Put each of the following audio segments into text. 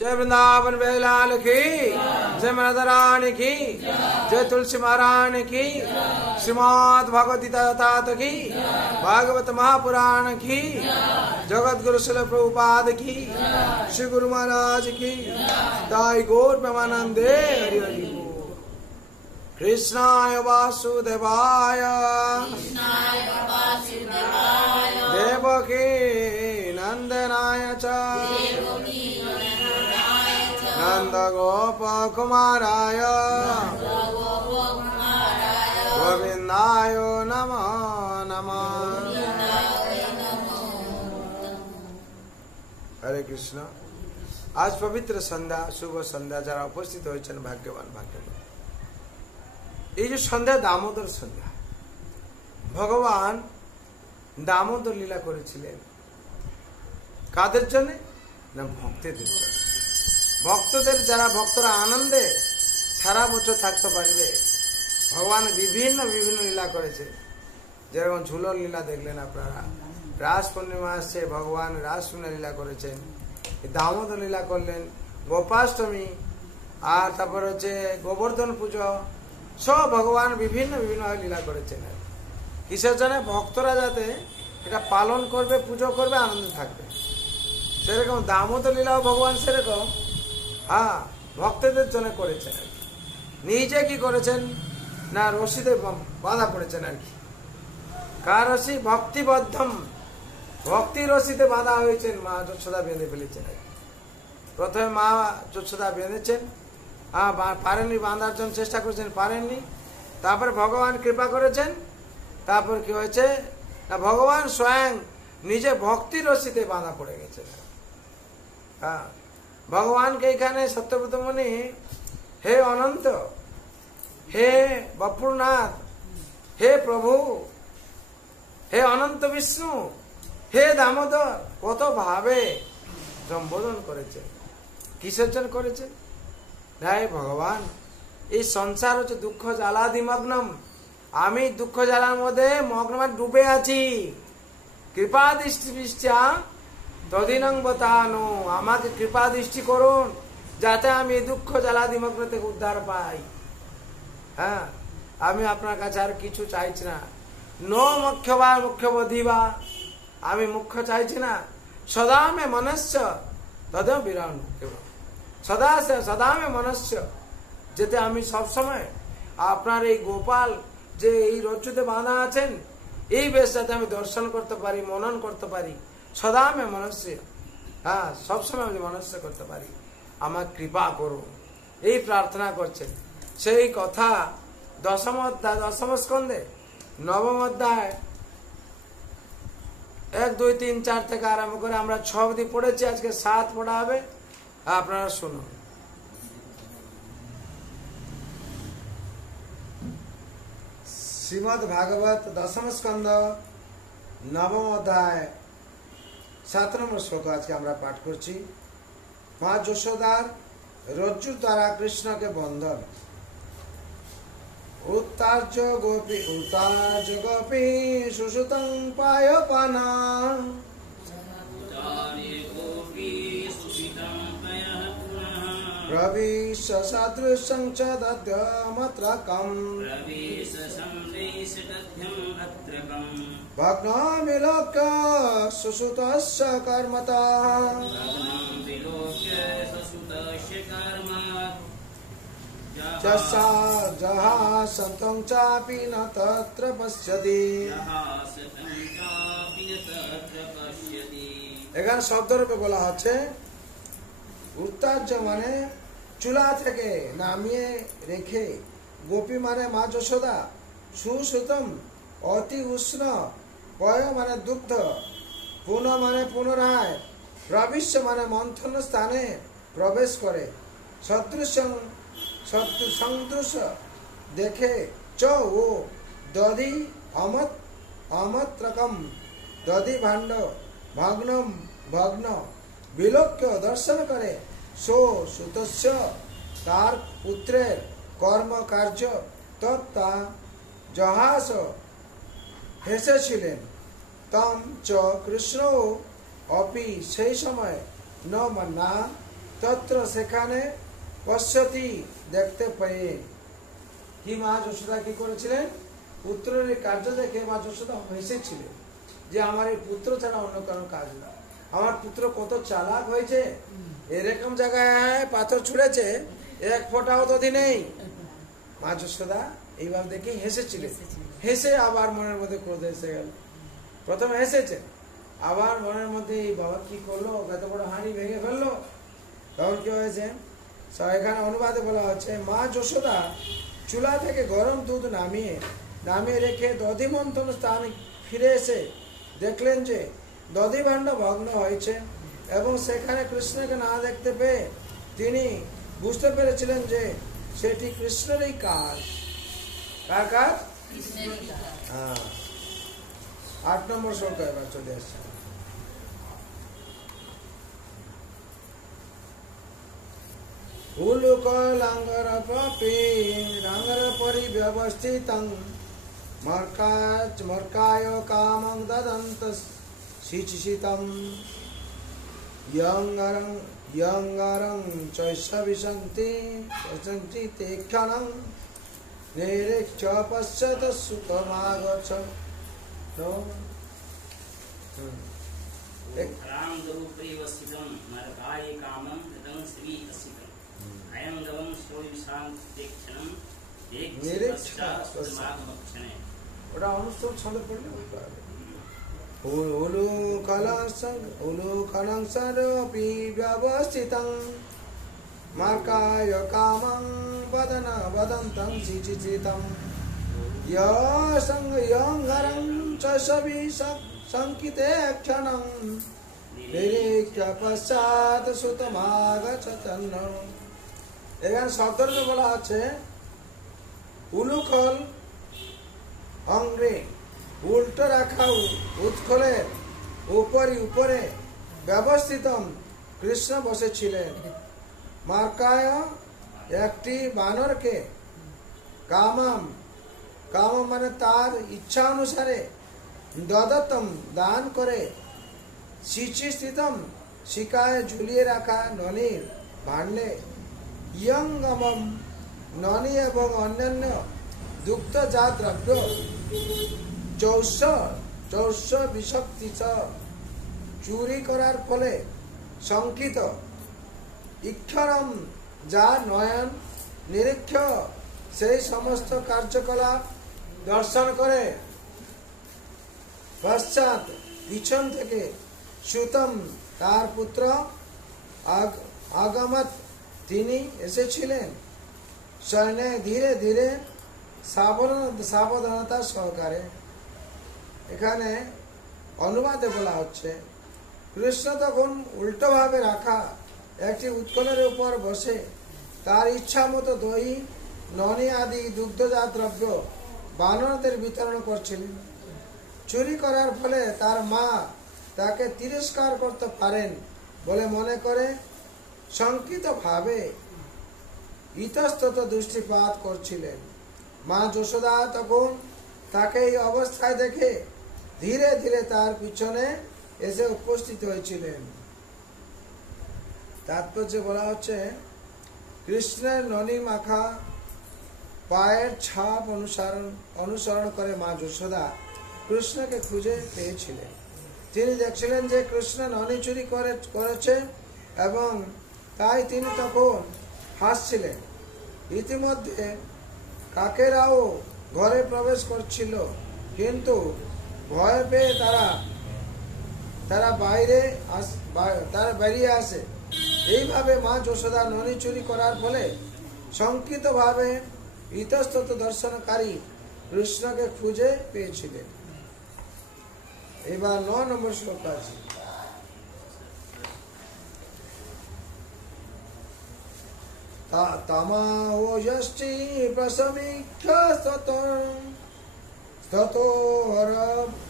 जय वृंदावन बेलाल की, जय मदरानी की, जय तुलसी महारानी की, श्रीमद् भगवती तात की, भागवत महापुराण की, जगत गुरु शिल प्रभुपाद की, श्री गुरु महाराज की, दाई गौर प्रेमानंदे हरि हरि बोल। कृष्णाय वासुदेवाय देवकी नंदनाय च नंद गोप कुमाराय गोविंदाय नमः नमः। हरे कृष्ण। आज पवित्र सन्ध्या, शुभ सन्ध्या जरा उपस्थित হয়েছেন भाग्यवान भाग्यवान। এই যে সন্ধ্যা দামোদর সন্ধ্যা, ভগবান দামোদর লীলা করেছিলেন কাদের জন্য? না ভক্তদের জন্য। ভক্তদের, যারা ভক্তরা আনন্দে সারা বছর থাকতে পারবে। ভগবান বিভিন্ন বিভিন্ন লীলা করেছে, যেরকম ঝুলন লীলা দেখলেন আপনারা। রাস পূর্ণিমা আসছে, ভগবান রাস লীলা করেছেন। দামোদর লীলা করলেন, গোপাষ্টমী, আর তারপর হচ্ছে গোবর্ধন পুজো, সব ভগবান বিভিন্ন বিভিন্ন লীলা করেছেন। কিসের জন্য? ভক্তরা যাতে এটা পালন করবে, পুজো করবে, আনন্দে থাকবে। সেরকম দামোদর লীলাও ভগবান সেরকম ভক্তদের জন্য করেছেন। নিজে কি করেছেন? না রশিতে বাঁধা পড়েছেন আর কি। কার রশি? ভক্তিবদ্ধম, ভক্তি রশিতে বাঁধা হয়েছেন। মা যশোদা বেঁধে ফেলেছেন। প্রথমে মা যশোদা বেঁধেছেন, পারেননি, বাঁধার জন্য চেষ্টা করেছেন, পারেননি। তারপরে ভগবান কৃপা করেছেন। তারপর কি হয়েছে? না ভগবান স্বয়ং নিজে ভক্তি রশিতে বাঁধা পড়ে গেছেন। ভগবানকে এখানে সত্যব্রত মুনি, হে অনন্ত, হে বপুরনাথ, হে প্রভু, হে অনন্ত বিষ্ণু, হে দামোদর, কত ভাবে সম্বোধন করেছে। কিসের জন্য করেছে? হে ভগবান, এই সংসার হচ্ছে দুঃখ জ্বালাদিমগ্নম, আমি দুঃখ জ্বালার মধ্যে মগ্ন ডুবে আছি। কৃপা দৃষ্টি বৃষ্টিয়া তদিনং বতানো, আমাকে কৃপা দৃষ্টি করুন যাতে আমি এই দুঃখ জ্বালাদিমগ্ন থেকে উদ্ধার পাই। আমি আপনার কাছে আর কিছু চাইছি না। নো মুখ্য বা মুখ্য বোধিবা, আমি মুখ্য চাইছি না। সদা মে মনস্য তদেব বিরাম, সদা মে মনস্য, যেতে আমি সবসময় আপনার এই গোপাল যে এই রজ্জুতে বাঁধা আছেন, এই বেশ যাতে আমি দর্শন করতে পারি, মনন করতে পারি। সদা মে মনস্য, সবসময় আমি মনস্য করতে পারি, আমার কৃপা করুন, এই প্রার্থনা করছেন। সেই কথা দশম অধ্যায়, দশম স্কন্ধে নবম অধ্যায় 1, 2, 3, 4 থেকে আরম্ভ করে আমরা 6 অবধি পড়েছি। আজকে 7 পড়া হবে, আপনারা শুনুন। শ্রীমদ্ ভাগবত দশম স্কন্ধ নবম অধ্যায় 7 নম্বর শ্লোক আজকে আমরা পাঠ করছি। মা যশোদার রজ্জু দ্বারা কৃষ্ণকে বন্ধন। উত্তার্য গোপী সুসুতং পায়পানা প্রবিশ সদৃশং চ দদ্যমত্রকম ভগ্নমিলোক্য সুসুতস্য কর্মতা জহাসন্तं চাপি ন তত্র পশ্যতি। এখানে শব্দরূপে বলা হচ্ছে উত্তার্য মানে চুলা থেকে নামিয়ে রেখে, গোপী মানে মা যশোদা, সুসুতম অতি উষ্ণ, পয় মানে দুগ্ধ, পুনঃ মানে পুনরায়, প্রবিশ্য মানে মন্থন স্থানে প্রবেশ করে, সদৃশ দেখে, চ ও দধি অমত্রকম দধি ভাণ্ড ভগ্নম ভগ্ন বিলোক্য দর্শন করে, সো সুতস্য তার পুত্রের কর্ম কার্য তত্তা জহাস হেসেছিলেন। তম চ কৃষ্ণ অপি সেই সময় ন না তত্র সেখানে পশ্যতি দেখতে পেয়ে কি মা যশোদা কি করেছিলেন, পুত্রের এই কার্য দেখে মা যশোদা হেসেছিলেন যে আমার এই পুত্র ছাড়া অন্য কারো কাজ না, আমার পুত্র কত চালাক হয়েছে, এরকম জায়গায় পাথর ছুঁড়েছে এক ফোঁটাও তো নেই। মা যশোদা এইবার দেখে হেসেছিলেন, হেসে আবার মনের মধ্যে ক্রোধ এসে গেল। প্রথমে হেসেছে, আবার মনের মধ্যে এই বাবা কি করলো, এত বড় হাঁড়ি ভেঙে ফেললো। তখন কি হয়েছে, এখানে অনুবাদে বলা হচ্ছে মা যশোদা চুলা থেকে গরম দুধ নামিয়ে রেখে দধি মন্থন স্থানে ফিরে এসে দেখলেন যে দধি ভাণ্ড ভগ্ন হয়েছে এবং সেখানে কৃষ্ণকে না দেখতে পেয়ে তিনি বুঝতে পেরেছিলেন যে সেটি কৃষ্ণেরই কাজ। কার কাজ? হ্যাঁ। 8 নম্বর শ্লোক এবার চলে আসছে। উলুক লাঙ্গর পপি রাঙ্গর পরিব্যবস্থিতং মর্কায় কামং দদন্ত শিচিতম यंगरं चैषविशन्ति ते क्षणं निरीक्ष्य पश्यत सुखमागच्छ। ওটা অনুষ্ঠ ছন্দ পড়লে বুঝতে পারবে। উলুকলংসরপি ব্যবস্থিতং মার্কায় কামং বদন্तं শিচিতম यंगरं च संकिते क्षणं निरीक्ष्य पश्चात् सुतमागच्छन्। এখানে শব্দটা বলা আছে উলুকল অঙ্গে উল্টো রাখা উৎকলের উপরে ব্যবস্থিত কৃষ্ণ বসেছিলেন। মার্কায় একটি বানরকে কামম মানে তার ইচ্ছা অনুসারে দদতম দান করে শিচিস্থিতম শিকায় ঝুলিয়ে রাখা ননির ভাণ্ডে ইয়ঙ্গমম ননি এবং অন্যান্য দুগ্ধজাত দ্রব্য চৌষ বিষক্তি চুরি করার ফলে শঙ্কিত ইক্ষরম যা নয়ন নিরীক্ষ সেই সমস্ত কার্যকলাপ দর্শন করে পশ্চাৎ পিছন থেকে সুতম তার পুত্র আগমত তিনি এসেছিলেন শয়নে ধীরে ধীরে সাবধানতা সহকারে। এখানে অনুবাদে বলা হচ্ছে কৃষ্ণ তখন উল্টো ভাবে রাখা একটি উৎকলের উপর বসে তার ইচ্ছা মতো দই ননি আদি দুগ্ধজাত দ্রব্য বানরদের বিতরণ করছিলেন। চুরি করার ফলে তার মা তাকে তিরস্কার করতে পারেন বলে মনে করে শঙ্কিত ভাবে ইতস্তত দৃষ্টিপাত করছিলেন। মা যশোদা তখন তাকে এই অবস্থায় দেখে ধীরে ধীরে তার পিছনে এসে উপস্থিত হয়েছিলেন। তাৎপর্য বলা হচ্ছে কৃষ্ণের ননি মাখা পায়ের ছাপ অনুসরণ করে মা যশোদা কৃষ্ণকে খুঁজে পেয়েছিলেন। তিনি দেখছিলেন যে কৃষ্ণ ননি চুরি করেছে এবং তাই তিনি তখন হাসছিলেন। ইতিমধ্যে কাকেরাও ঘরে প্রবেশ করছিল, কিন্তু ভয় পেয়ে তারা বেরিয়ে আসে। এইভাবে মা যশোদা ননি চুরি করার ফলে শঙ্কিত ভাবে ইতস্তত দর্শনকারী কৃষ্ণকে খুঁজে পেয়েছিলেন। এবার 9 নম্বর শ্লোক আছে। তমাওযষ্টি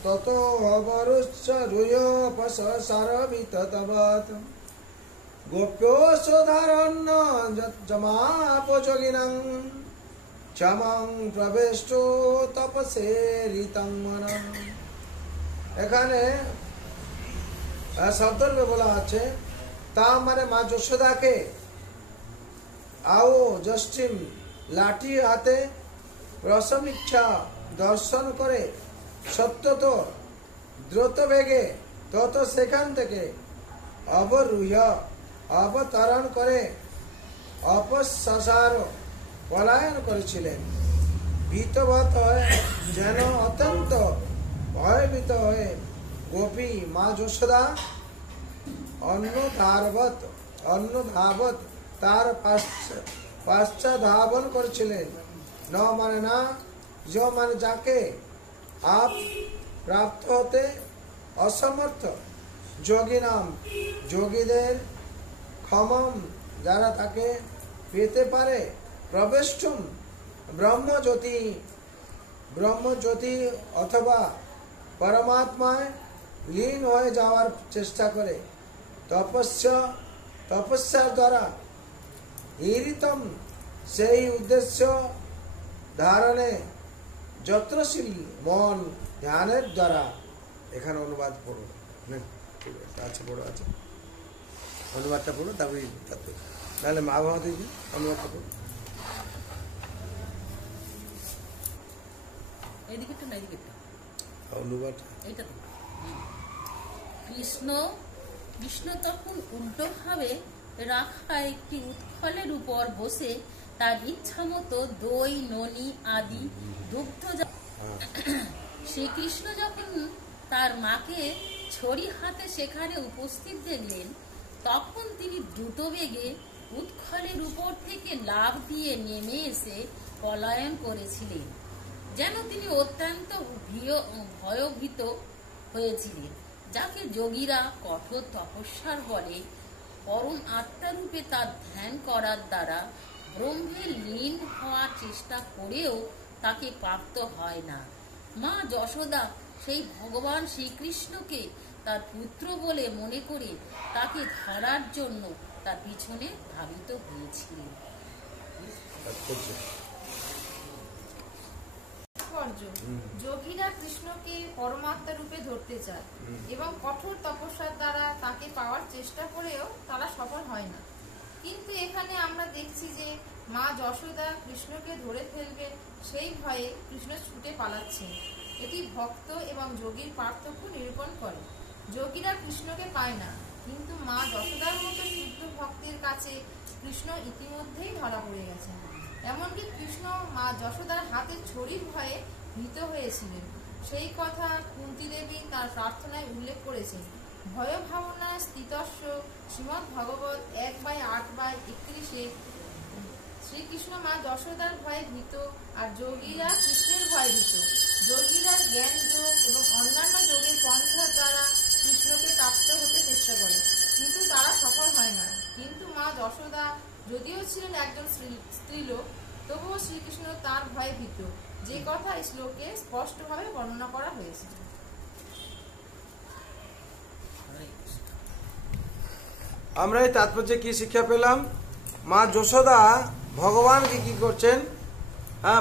ততো হবরুচ্চ রূয়োপসারবিততবৎ গোপ্যোশ্বধারণ্য যমাপযোগিনং চমং প্রবেষ্টু তপসেরিতং মনঃ। এখানে শব্দের বলা আছে তা মানে মা যশোদাকে আও জষ্টিম লাঠি হাতে রসমীক্ষা দর্শন করে সত্যত দ্রুত বেগে তত সেখান থেকে অবতরণ করে অপসার পলায়ন করেছিলেন। ভীতভত হয়ে যেন অত্যন্ত ভয়ভীত হয়ে গোপী মা যশোদা অন্নধাবত তার পাশ্চাধাবন করছিলেন। ন মানে না, য মানে যাকে আপ প্রাপ্ত হতে অসমর্থ, যোগী নাম যোগীদের, ক্ষমম যারা তাকে পেতে পারে, প্রবেষ্টুম ব্রহ্মজ্যোতি অথবা পরমাত্মায় লীন হয়ে যাওয়ার চেষ্টা করে, তপস্যার দ্বারা ঈরিতম সেই উদ্দেশ্য ধারণে যত্নশীল মন ধ্যানের দ্বারা। এখানে অনুবাদ পড়ো, আছে পড়ো, আছে অনুবাদটা পড়ো, তারপরে নাহলে মা বাবা দিদি অনুবাদটা পড়ো। অনুবাদ কৃষ্ণ তখন উল্টো ভাবে রাখা একটি উৎকলের উপর বসে তার ইচ্ছা মতো দই, ননি আদি দুগ্ধ। শ্রীকৃষ্ণ যখন তার মাকে ছড়ি হাতে সেখানে উপস্থিত দেখলেন, তখন তিনি দ্রুত বেগে উৎকলের উপর থেকে লাফ দিয়ে নেমে এসে পলায়ন করেছিলেন, যেন তিনি অত্যন্ত ভয়ভীত হয়েছিলেন। যাকে যোগীরা কঠোর তপস্যার বলে পরম আত্মারূপে তার ধ্যান করার দ্বারা ব্রহ্মে লীন হওয়ার চেষ্টা করেও তাকে প্রাপ্ত হয় না। মা যশোদা সেই ভগবান শ্রীকৃষ্ণকে তার পুত্র বলে মনে করে তাকে ধরার জন্য তার পিছনে ধাবিত হয়েছিলেন। যোগীরা কৃষ্ণকে পরমাত্মা রূপে ধরতে চায় এবং কঠোর তপস্যার দ্বারা তাকে পাওয়ার চেষ্টা করেও তারা সফল হয় না। কিন্তু এখানে আমরা দেখছি যে মা যশোদা কৃষ্ণকে ধরে ফেলবেন সেই ভয়ে কৃষ্ণ ছুটে পালাচ্ছেন। এটি ভক্ত এবং যোগীর পার্থক্য নিরূপণ করে। যোগীরা কৃষ্ণকে পায় না, কিন্তু মা যশোদার মতো শুদ্ধ ভক্তের কাছে কৃষ্ণ ইতিমধ্যেই ধরা পড়ে গেছেন। এমনকি কৃষ্ণ মা যশোদার হাতে ছড়ির ভয়ে ভীত হয়েছিলেন। সেই কথা কুন্তী দেবী তার প্রার্থনায় উল্লেখ করেছেন। ভয় ভাবনায় স্থিতস্য শ্রীমদ্ ভগবত 1/8/31 শ্রীকৃষ্ণ মা যশোদার ভয়ে ভীত আর যোগীরা কৃষ্ণের ভয়ে ভীত। যোগীরা জ্ঞান যোগ এবং অন্যান্য যোগের পন্থার দ্বারা কৃষ্ণকে প্রাপ্ত হতে চেষ্টা করে, কিন্তু তারা সফল হয় না। কিন্তু মা যশোদা যদিও ছিলেন একজন স্ত্রীলোক, তবুও শ্রীকৃষ্ণ তার ভয়ে ভীত, যে কথা এই শ্লোকে স্পষ্টভাবে বর্ণনা করা হয়েছে। আমরা এই তাৎপর্যে কি শিক্ষা পেলাম? মা যশোদা ভগবানকে কি করছেন?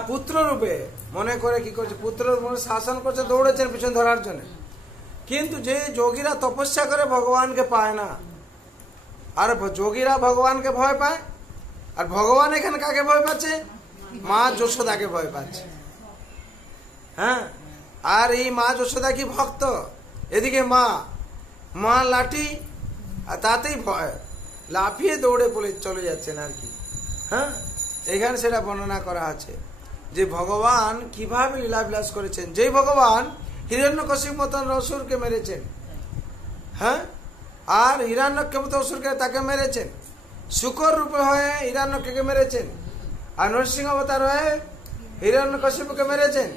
পুত্র রূপে মনে করে কি করছে? পুত্র রূপে শাসন করছে, দৌড়েছেন পিছন ধরার জন্য। কিন্তু যে যোগীরা তপস্যা করে ভগবানকে পায় না, আর যোগীরা ভগবানকে ভয় পায়, আর ভগবান এখানে কাকে ভয় পাচ্ছে? মা যশোদাকে ভয় পাচ্ছে। হ্যাঁ, আর এই মা যশোদা কি ভক্ত? এদিকে মা লাঠি, আর তাতেই ভয়, লাফিয়ে দৌড়ে চলে যাচ্ছেন আর কি। হ্যাঁ, এখানে সেটা বর্ণনা করা আছে যে ভগবান কিভাবে লীলাবিলাস করেছেন। যেই ভগবান হিরণ্যকশিপুর মতন অসুরকে মেরেছেন, হ্যাঁ, আর হিরণ্যকের মতো অসুরকে তাকে মেরেছেন, শুকর রূপে হয়ে হিরণ্যকে মেরেছেন, আর নরসিংহ অবতার হয়ে হিরণ্যকশিপুকে মেরেছেন,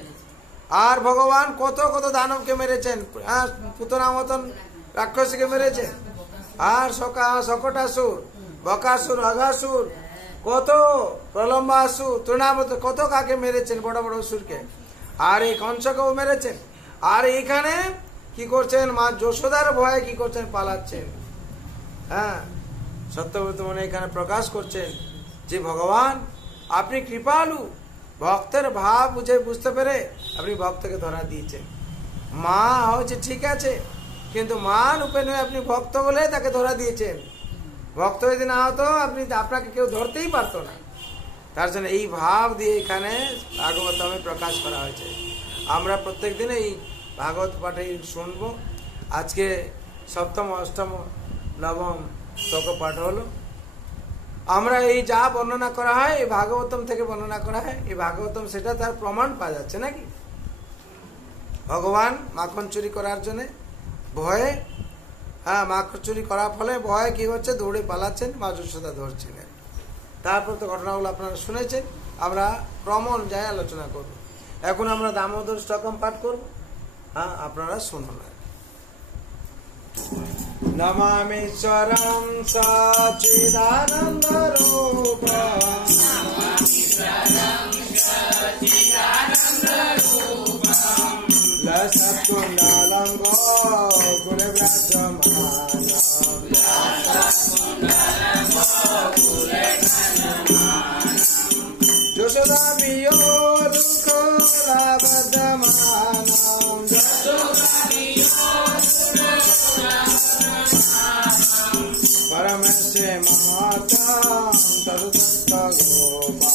আর ভগবান কত কত দানবকে মেরেছেন, পুতনা মতন রাক্ষসীকে মেরেছেন, আর শকটাসুর, বকাসুর, অঘাসুর, কত প্রলম্বাসুর, তৃণাবত, কত কাকে মেরেছেন, বড় বড় অসুরকে, আর এই কংসকেও মেরেছেন। আর এইখানে কি করছেন? মা যশোদার ভয়ে কি করছেন? পালাচ্ছেন। হ্যাঁ, সত্যব্রত মনে এখানে প্রকাশ করছেন যে ভগবান আপনি কৃপালু, ভক্তের ভাব বুঝতে পেরে আপনি ভক্তকে ধরা দিয়েছেন। মা হচ্ছে ঠিক আছে, কিন্তু মা রূপে নয়, আপনি ভক্ত বলে তাকে ধরা দিয়েছেন। ভক্ত যদি না হতো আপনাকে কেউ ধরতেই পারতো না। তার জন্য এই ভাব দিয়ে এখানে ভাগবতমে প্রকাশ করা হয়েছে। আমরা প্রত্যেক দিনে এই ভাগবত পাঠে শুনবো। আজকে সপ্তম, অষ্টম, নবম শ্লোক পাঠ হলো। আমরা এই যা বর্ণনা করা হয় এই ভাগবতম থেকে বর্ণনা করা হয়। এই ভাগবতম সেটা তার প্রমাণ পাওয়া যাচ্ছে নাকি? ভগবান মাখন চুরি করার জন্য ভয়ে, মাখন চুরি করার ফলে ভয়ে কি হচ্ছে, দৌড়ে পালাচ্ছেন, মা যশোদা ধরছিলেন। তারপর তো ঘটনাগুলো আপনারা শুনেছেন। আমরা প্রমাণ যাই আলোচনা করব। এখন আমরা দামোদর স্তোত্র পাঠ করব। আপনারা শুনুন। নমামীশ্বরং সচ্চিদানন্দ রূপম লসৎকুণ্ডলং গোকুলে ব্রজমানম যশোদা বিয়োগ দুঃখ লাবদমানম परमस्य महतां तदुत्तगोपा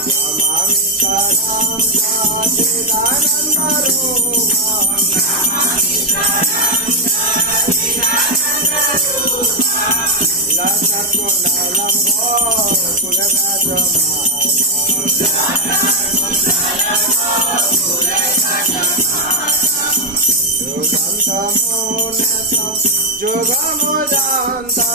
नमामि शरणं सच्चिदानन्दरूपं लसत्कुण्डलं गोकुलव्रजमानम् योगमोदान्तं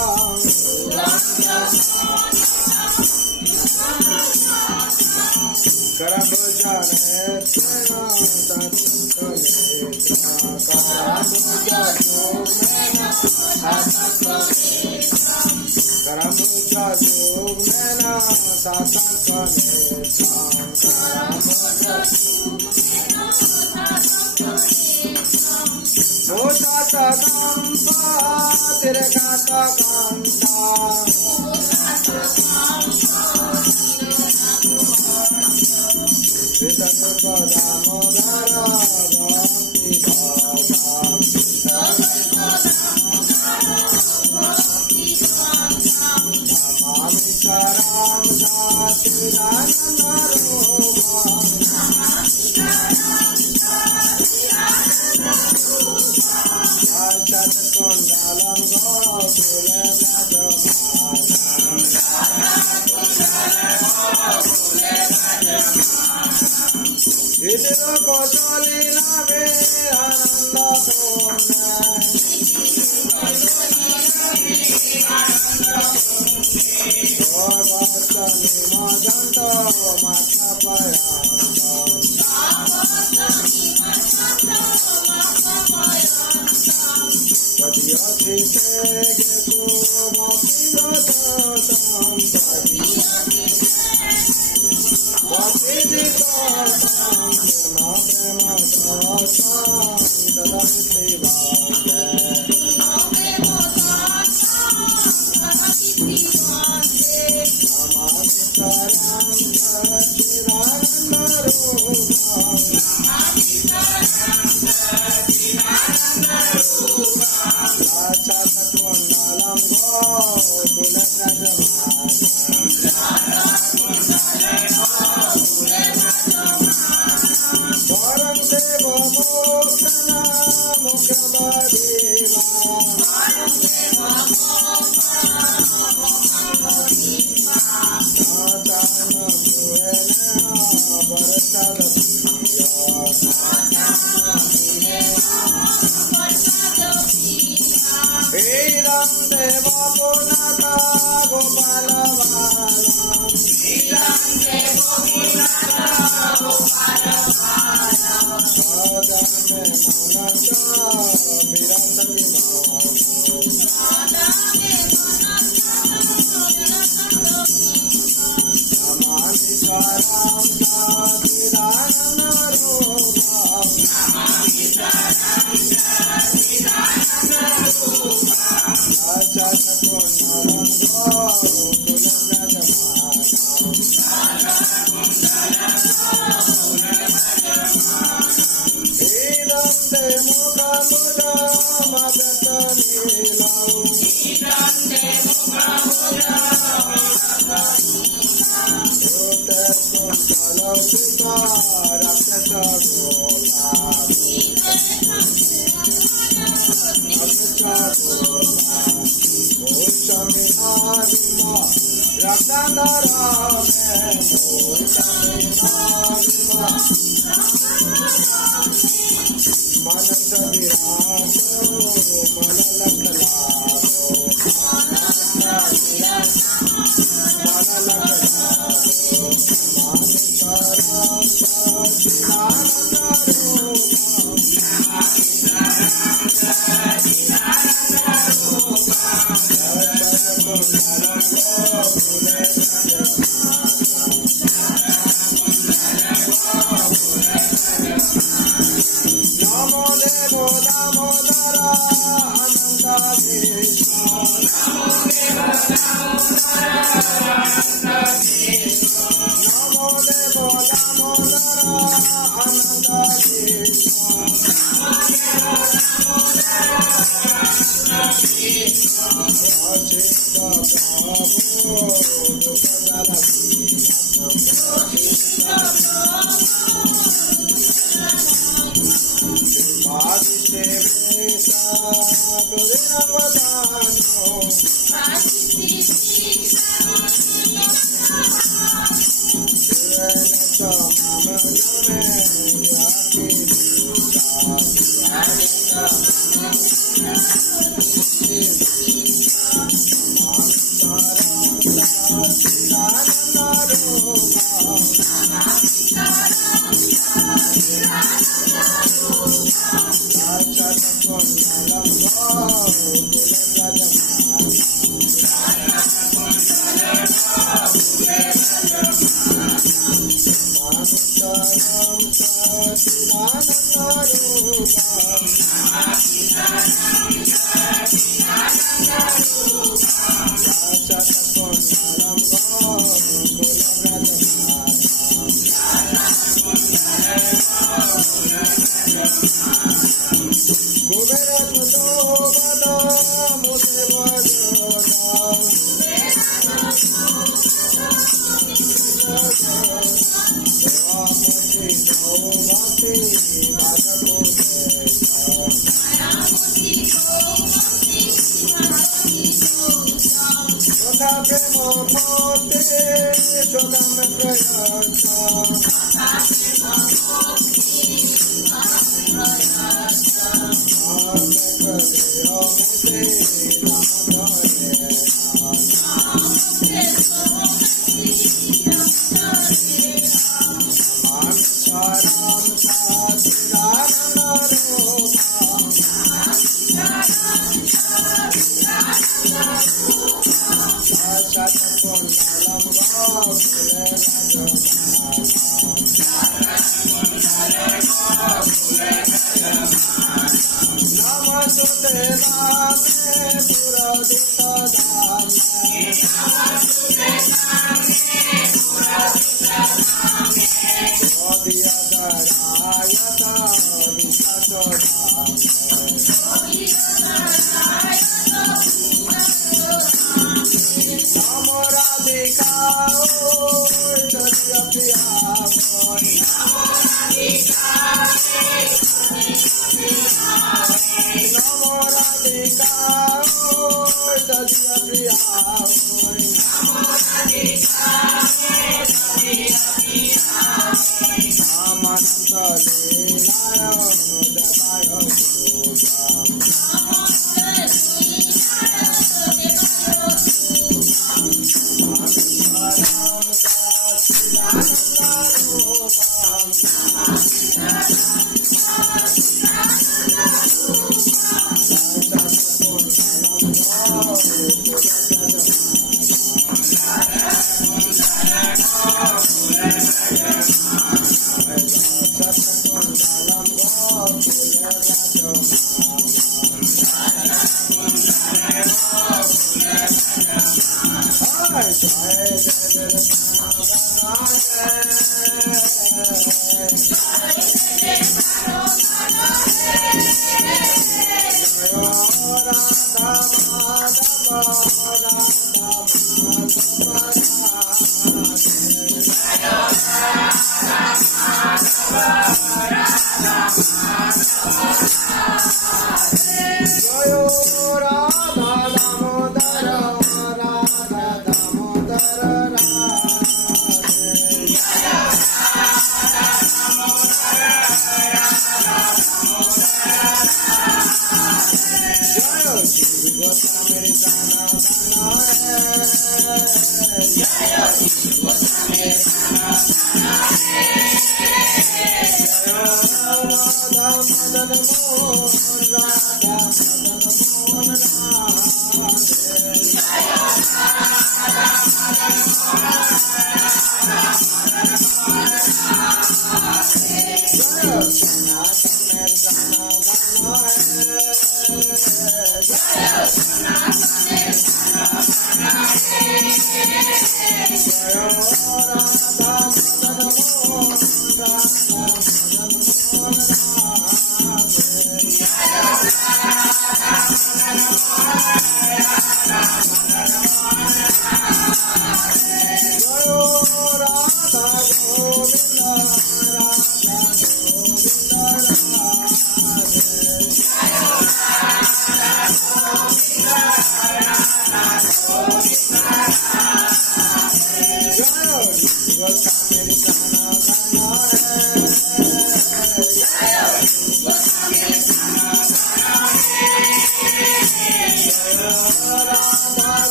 Mukham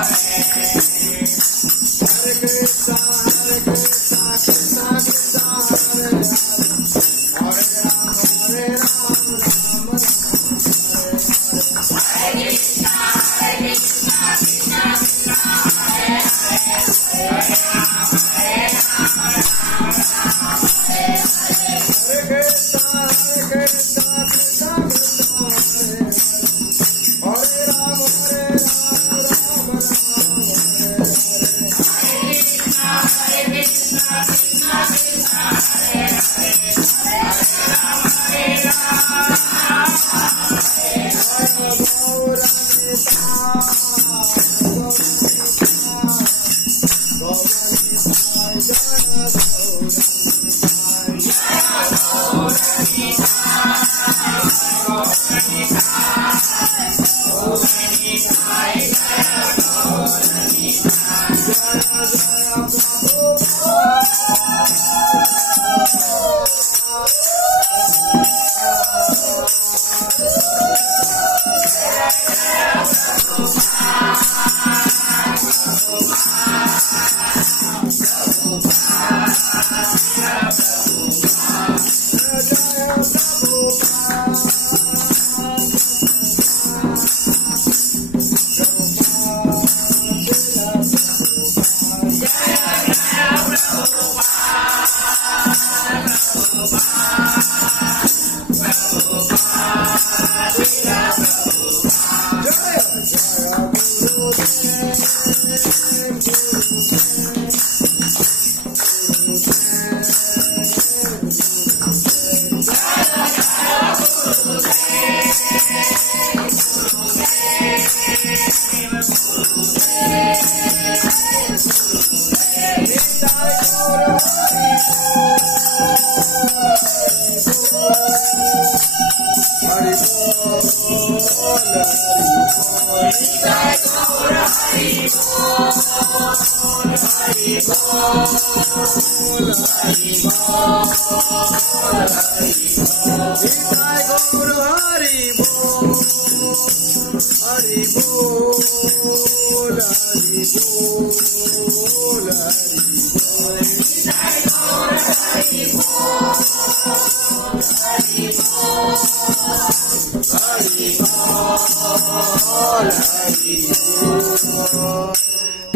Hare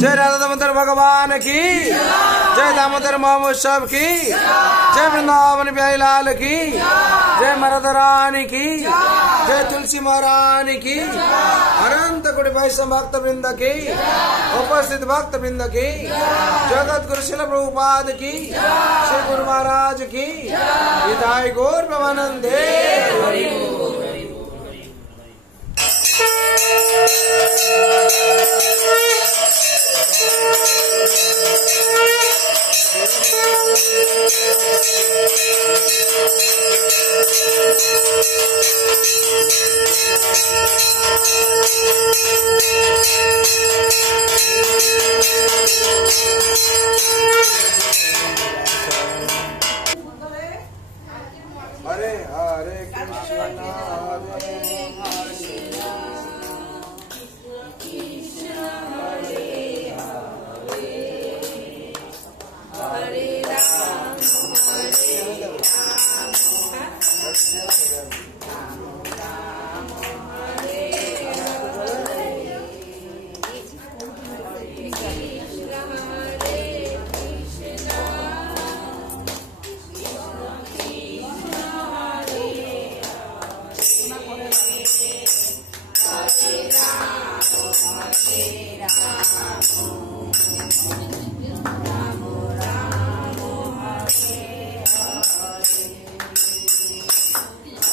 जय राधा दामोदर भगवान की जय, दामोदर महोत्सव की जय, वृंदावन बिहारी लाल की जय, मराधा रानी की जय, तुलसी महारानी की, अनंत कोटि वैष्णव भक्त वृंद की, उपस्थित भक्त वृंद की, जगत गुरु श्रील प्रभुपाद की, श्री गुरु महाराज की, विदाई गौर प्रेमानंदे। हरे हरे कृष्णा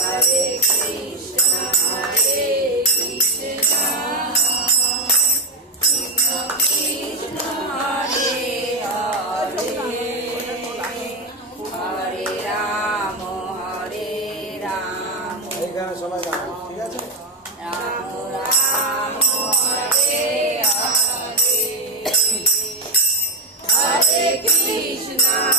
Hare Krishna,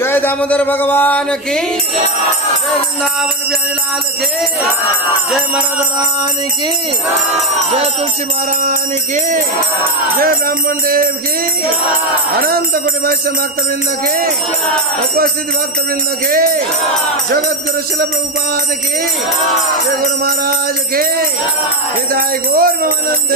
जय दामोदर भगवान की, जय वृंदावन बिहारी लाल की, जय महाराज रानी की, जय तुलसी महारानी की, जय ब्राह्मण देव की, अनंत कोटि वैष्णव भक्त वृंद की, उपस्थित भक्त वृंद की, जगत गुरु शिल प्रभुपाद की, जय गुरु महाराज की, हृदय गौर आनंद।